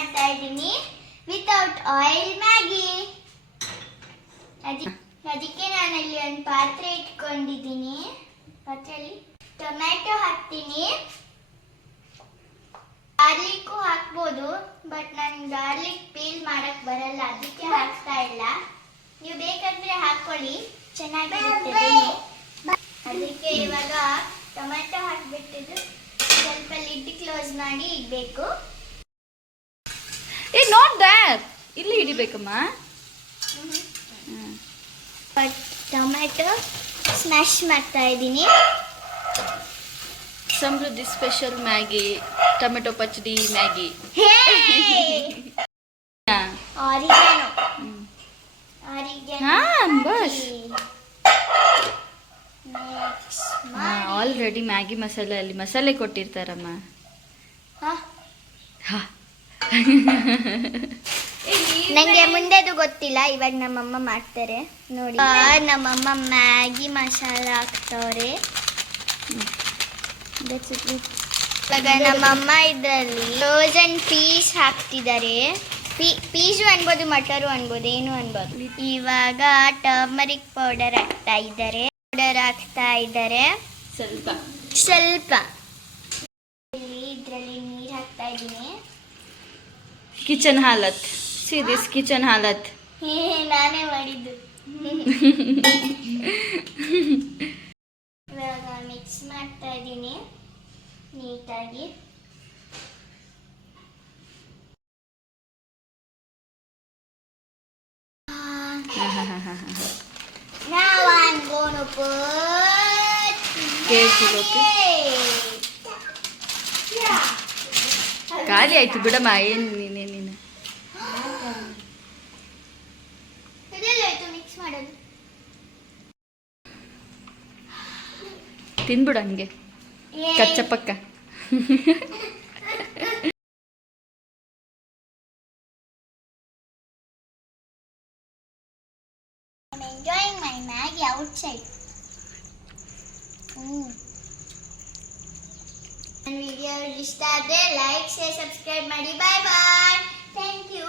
ಮಾಡ್ತಾ ಇದ್ದೀನಿ without oil Maggi. ಅದಕ್ಕೆ ನಾನಲ್ಲಿ ಒಂದು ಪಾತ್ರೆ ಇಟ್ಕೊಂಡಿದ್ದೀನಿ. ಪಾತ್ರೆಯಲ್ಲಿ ಟೊಮ್ಯಾಟೊ ಹಾಕ್ತೀನಿ. ಗಾರ್ಲಿಕ್ಕು ಹಾಕ್ಬೋದು, ಬಟ್ ನಾನು ಗಾರ್ಲಿಕ್ ಪೀಲ್ ಮಾಡಕ್ ಬರಲ್ಲ, ಅದಕ್ಕೆ ಹಾಕ್ತಾ ಇಲ್ಲ. ನೀವು ಬೇಕಾದ್ರೆ ಹಾಕೊಳ್ಳಿ, ಚೆನ್ನಾಗಿರುತ್ತೆ. ಅದಕ್ಕೆ ಇವಾಗ ಟೊಮ್ಯಾಟೊ ಹಾಕ್ಬಿಟ್ಟಿದ್ದು ಸ್ವಲ್ಪ ಲಿಡ್ ಕ್ಲೋಸ್ ಮಾಡಿ ಇಡಬೇಕು. ನಾಟ್ ದ್ಯಾಟ್, ಇಲ್ಲಿ ಹಿಡಿಬೇಕಮ್ಮ. ಟೊಮ್ಯಾಟೊ ಸ್ಮ್ಯಾಶ್ ಮಾಡ್ತಾ ಇದ್ದೀನಿ. ಸಮೃದ್ಧಿ ಸ್ಪೆಷಲ್ ಮ್ಯಾಗಿ, ಟೊಮೆಟೊ ಪಚಡಿ ಮ್ಯಾಗಿ. ಆರಿಗ್ಯಾನೋ ಬಸ್ ಆಲ್ರೆಡಿ ಮ್ಯಾಗಿ ಮಸಾಲೆ ಅಲ್ಲಿ ಮಸಾಲೆ ಕೊಟ್ಟಿರ್ತಾರಮ್ಮ. ನಂಗೆ ಮುಂದೆದು ಗೊತ್ತಿಲ್ಲ, ಇವಾಗ ನಮ್ಮಮ್ಮ ಮಾಡ್ತಾರೆ ನೋಡಿ. ನಮ್ಮಮ್ಮ ಮ್ಯಾಗಿ ಮಸಾಲ ಹಾಕ್ತವ್ರೆ. ಇವಾಗ ನಮ್ಮಮ್ಮ ಇದರಲ್ಲಿ ಫ್ರೋಜನ್ ಪೀಸ್ ಹಾಕ್ತಿದ್ದಾರೆ. ಪೀಸು ಅನ್ಬೋದು, ಮಟರು ಅನ್ಬೋದು, ಏನು ಅನ್ಬೋದು. ಇವಾಗ ಟರ್ಮರಿಕ್ ಪೌಡರ್ ಹಾಕ್ತಾ ಇದ್ದಾರೆ. ಸ್ವಲ್ಪ ಇದರಲ್ಲಿ ನೀರು ಹಾಕ್ತಾ ಇದ್ದೀನಿ. ಕಿಚನ್ ಹಾಲತ್, ಸಿ ದಿಸ್ ಕಿಚನ್ ಹಾಲತ್. ನಾನೇ ಮಾಡಿದ್ದು. ಇವಾಗ ಮಿಕ್ಸ್ ಮಾಡ್ತಾ ಇದ್ದೀನಿ ನೀಟಾಗಿ. Now I'm gonna put ಖಾಲಿ ಆಯ್ತು ಬಿಡಮ್ಮ. ಏನು ನೀನು ಇದೆಲ್ಲಾಯ್ತು ಮಿಕ್ಸ್ ಮಾಡೋದು. ತಿನ್ಬಿಡು ಹಂಗೆ ಕಚ್ಚ ಪಕ್ಕ. I'm enjoying my Maggie outside. Video ಇಷ್ಟ ಆದರೆ ಲೈಕ್ ಶೇರ್ ಸಬ್ಸ್ಕ್ರೈಬ್ ಮಾಡಿ. Bye bye. Thank you.